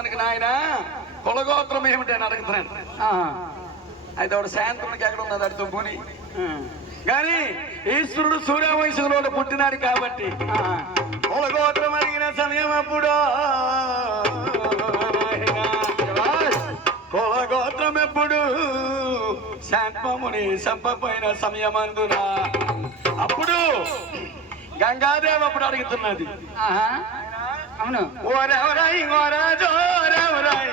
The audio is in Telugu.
వాస్తవానికి నాయన కులగోత్రం ఏమిటని అడుగుతున్నాను. అయితే వాడు సాయంత్రానికి ఎక్కడ ఉన్నది అడితో పోని. కానీ ఈశ్వరుడు సూర్యవంశంలో పుట్టినాడు కాబట్టి కులగోత్రం అడిగిన సమయం అప్పుడు కులగోత్రం ఎప్పుడు శాంతముని చంపపోయిన సమయం అందునా అప్పుడు గంగాదేవి అప్పుడు అడుగుతున్నది. అవును. ఓరెవరాయి ఓరాజోరెవరాయి